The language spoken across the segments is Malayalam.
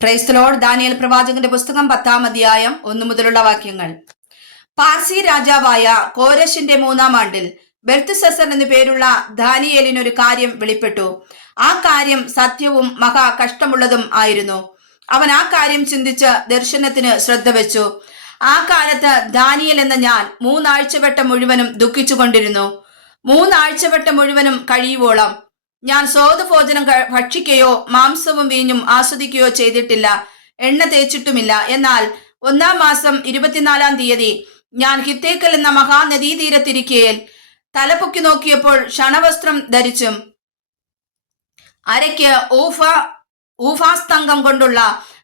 Praise the Lord. ദാനിയേൽ പ്രവാചകന്റെ പുസ്തകം 10-ാം അധ്യായം 1 മുതലുള്ള വാക്യങ്ങൾ. പാർസി രാജാവായ കോരശിന്റെ 3-ാം ആണ്ടിൽ ബെൽത്ത്ശസ്സർ എന്നു പേരുള്ള ദാനിയേലിന് ഒരു കാര്യം വെളിപ്പെട്ടു. ആ കാര്യം സത്യവും മഹാ കഷ്ടമുള്ളതും ആയിരുന്നു. അവൻ ആ കാര്യം ചിന്തിച്ച് ദർശനത്തിന് ശ്രദ്ധ വെച്ചു. ആ കാലത്ത് ദാനിയേൽ എന്ന ഞാൻ 3 ആഴ്ചവട്ടം മുഴുവനും ദുഃഖിച്ചുകൊണ്ടിരുന്നു. 3 ആഴ്ചവട്ടം മുഴുവനും കഴിയുവോളം ഞാൻ സ്വാദുഭോജനം ഭക്ഷിക്കുകയോ മാംസവും വീഞ്ഞും ആസ്വദിക്കുകയോ ചെയ്തിട്ടില്ല, എണ്ണ തേച്ചിട്ടുമില്ല. എന്നാൽ 1-ാം മാസം 24-ാം തീയതി ഞാൻ ഹിത്തേക്കൽ എന്ന മഹാനദീതീരത്തിരിക്കയിൽ തലപൊക്കി നോക്കിയപ്പോൾ ക്ഷണവസ്ത്രം ധരിച്ചും അരയ്ക്ക് ഊഫാസ്തംഗം കൊണ്ടുള്ള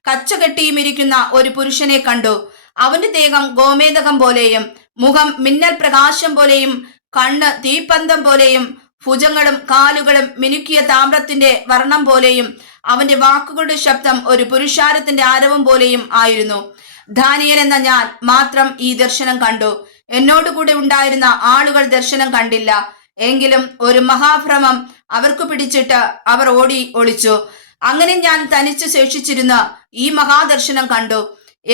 കച്ചകെട്ടിയും ഇരിക്കുന്ന ഒരു പുരുഷനെ കണ്ടു. അവന്റെ ദേഹം ഗോമേതകം പോലെയും മുഖം മിന്നൽ പ്രകാശം പോലെയും കണ്ണ് തീപ്പന്തം പോലെയും ഭുജങ്ങളും കാലുകളും മിനുക്കിയ താമ്രത്തിന്റെ വർണ്ണം പോലെയും അവന്റെ വാക്കുകളുടെ ശബ്ദം ഒരു പുരുഷാരത്തിന്റെ ആരവം പോലെയും ആയിരുന്നു. ദാനിയേൽ എന്ന ഞാൻ മാത്രം ഈ ദർശനം കണ്ടു. എന്നോടുകൂടെ ഉണ്ടായിരുന്ന ആളുകൾ ദർശനം കണ്ടില്ല. എങ്കിലും ഒരു മഹാഭ്രമം അവർക്ക് പിടിച്ചിട്ട് അവർ ഓടി ഒളിച്ചു. അങ്ങനെ ഞാൻ തനിച്ച് ശേഷിച്ചിരുന്ന ഈ മഹാദർശനം കണ്ടു.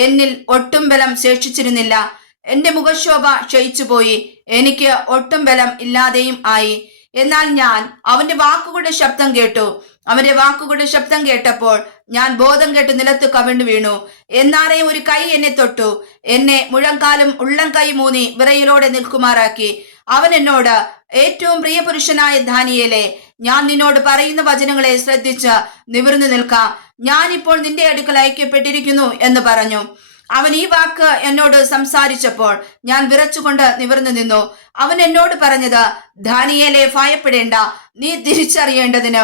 എന്നിൽ ഒട്ടും ബലം ശേഷിച്ചിരുന്നില്ല. എന്റെ മുഖശോഭ ക്ഷയിച്ചുപോയി. എനിക്ക് ഒട്ടും ബലം ഇല്ലാതെയും ആയി. എന്നാൽ ഞാൻ അവന്റെ വാക്കുകളുടെ ശബ്ദം കേട്ടു. അവന്റെ വാക്കുകളുടെ ശബ്ദം കേട്ടപ്പോൾ ഞാൻ ബോധം കെട്ട് നിലത്ത് കവിണ്ണു വീണു. എന്നാലേ ഒരു കൈ എന്നെ തൊട്ടു. എന്നെ മുഴങ്കാലും ഉള്ളം കൈ മൂന്നി വിറയിലോടെ നിൽക്കുമാറാക്കി. അവൻ എന്നോട്, ഏറ്റവും പ്രിയ പുരുഷനായ ദാനിയേലേ, ഞാൻ നിന്നോട് പറയുന്ന വചനങ്ങളെ ശ്രദ്ധിച്ച് നിവർന്നു നിൽക്കാം. ഞാനിപ്പോൾ നിന്റെ അടുക്കൽ അയക്കപ്പെട്ടിരിക്കുന്നു എന്ന് പറഞ്ഞു. അവൻ ഈ വാക്ക് എന്നോട് സംസാരിച്ചപ്പോൾ ഞാൻ വിറച്ചുകൊണ്ട് നിവർന്നു നിന്നു. അവൻ എന്നോട് പറഞ്ഞത്, ദാനിയേലേ, ഭയപ്പെടേണ്ട. നീ തിരിച്ചറിയേണ്ടതിന്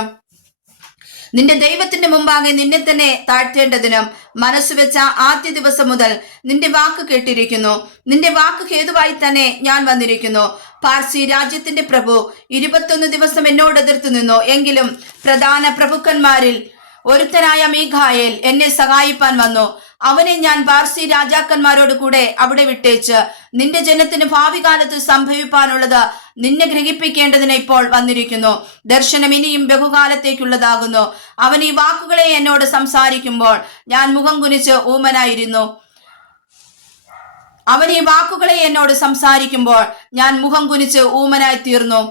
നിന്റെ ദൈവത്തിന്റെ മുമ്പാകെ നിന്നെ തന്നെ താഴ്ത്തേണ്ടതിനും മനസ്സുവെച്ച ആദ്യ ദിവസം മുതൽ നിന്റെ വാക്ക് കേട്ടിരിക്കുന്നു. നിന്റെ വാക്ക് ഹേതുവായി തന്നെ ഞാൻ വന്നിരിക്കുന്നു. പാർസി രാജ്യത്തിന്റെ പ്രഭു 21 ദിവസം എന്നോട് എതിർത്തു നിന്നു. എങ്കിലും പ്രധാന പ്രഭുക്കന്മാരിൽ ഒരുത്തനായ മീഖായേൽ എന്നെ സഹായിപ്പാൻ വന്നു. അവനെ ഞാൻ പാർസി രാജാക്കന്മാരോട് കൂടെ അവിടെ വിട്ടേച്ച് നിന്റെ ജനത്തിന് ഭാവി കാലത്ത് സംഭവിപ്പാനുള്ളത് നിന്നെ ഗ്രഹിപ്പിക്കേണ്ടതിന് ഇപ്പോൾ വന്നിരിക്കുന്നു. ദർശനം ഇനിയും ബഹുകാലത്തേക്കുള്ളതാകുന്നു. അവൻ ഈ വാക്കുകളെ എന്നോട് സംസാരിക്കുമ്പോൾ ഞാൻ മുഖം കുനിച്ച് ഊമനായിരുന്നു. ഊമനായി തീർന്നു.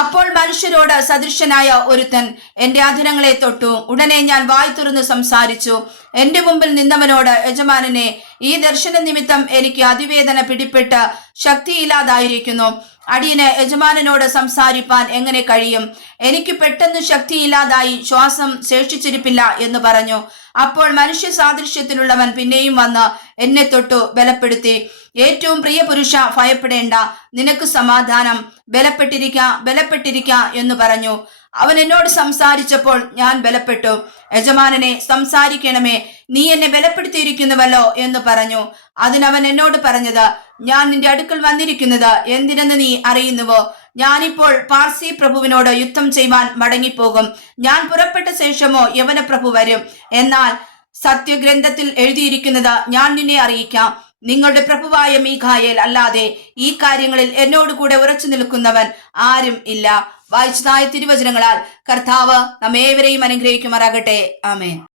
അപ്പോൾ മനുഷ്യരോട് സദൃശനായ ഒരുത്തൻ എന്റെ അധരങ്ങളെ തൊട്ടു. ഉടനെ ഞാൻ വായ് തുറന്ന് സംസാരിച്ചു. എന്റെ മുമ്പിൽ നിന്നവനോട്, യജമാനനെ, ഈ ദർശന നിമിത്തം എനിക്ക് അതിവേദന പിടിപ്പെട്ട് ശക്തിയില്ലാതായിരിക്കുന്നു. അടിയന് യജമാനനോട് സംസാരിപ്പാൻ എങ്ങനെ കഴിയും? എനിക്ക് പെട്ടെന്ന് ശക്തിയില്ലാതായി, ശ്വാസം ശേഷിച്ചിരിപ്പില്ല എന്ന് പറഞ്ഞു. അപ്പോൾ മനുഷ്യ സാദൃശ്യത്തിലുള്ളവൻ പിന്നെയും വന്ന് എന്നെ തൊട്ടു ബലപ്പെടുത്തി. ഏറ്റവും പ്രിയ പുരുഷ, ഭയപ്പെടേണ്ട, നിനക്ക് സമാധാനം, ബലപ്പെട്ടിരിക്ക എന്ന് പറഞ്ഞു. അവൻ എന്നോട് സംസാരിച്ചപ്പോൾ ഞാൻ ബലപ്പെട്ടു. യജമാനനെ, സംസാരിക്കണമേ, നീ എന്നെ ബലപ്പെടുത്തിയിരിക്കുന്നുവല്ലോ എന്ന് പറഞ്ഞു. അതിനവൻ എന്നോട് പറഞ്ഞത്, ഞാൻ നിന്റെ അടുക്കൽ വന്നിരിക്കുന്നത് എന്തിനെന്ന് നീ അറിയുന്നുവോ? ഞാനിപ്പോൾ പാർസി പ്രഭുവിനോട് യുദ്ധം ചെയ്യുവാൻ മടങ്ങിപ്പോകും. ഞാൻ പുറപ്പെട്ട ശേഷമോ യവന പ്രഭു വരും. എന്നാൽ സത്യഗ്രന്ഥത്തിൽ എഴുതിയിരിക്കുന്നത് ഞാൻ നിന്നെ അറിയിക്കാം. നിങ്ങളുടെ പ്രഭുവായ മീഖായേൽ അല്ലാതെ ഈ കാര്യങ്ങളിൽ എന്നോട് കൂടെ ഉറച്ചു നിൽക്കുന്നവൻ ആരും ഇല്ല. വായിച്ചതായ തിരുവചനങ്ങളാൽ കർത്താവ് നമ്മേവരെയും അനുഗ്രഹിക്കുമാറാകട്ടെ. ആമേൻ.